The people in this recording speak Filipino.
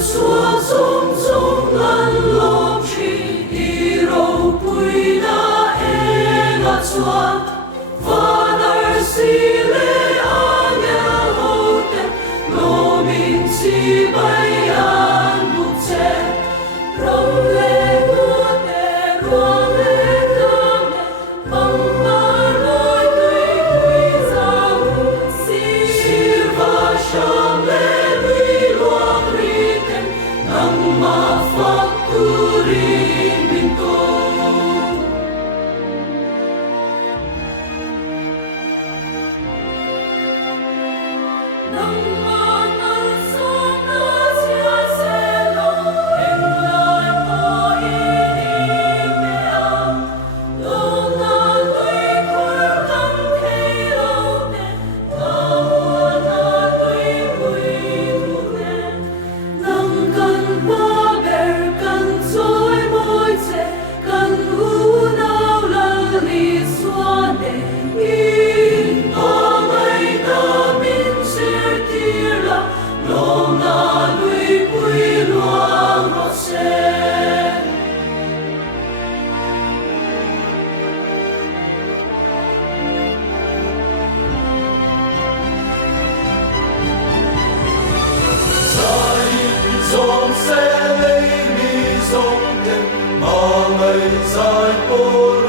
说中中难落去，一肉归那爱那抓，反而是嘞阿娘后代，农民几百安不见，让嘞我的让嘞让嘞，帮把来对归早西发上嘞绿落里天，能嘛发土里民多。Som sẽ lấy mi sông thêm mà ngày dài bôi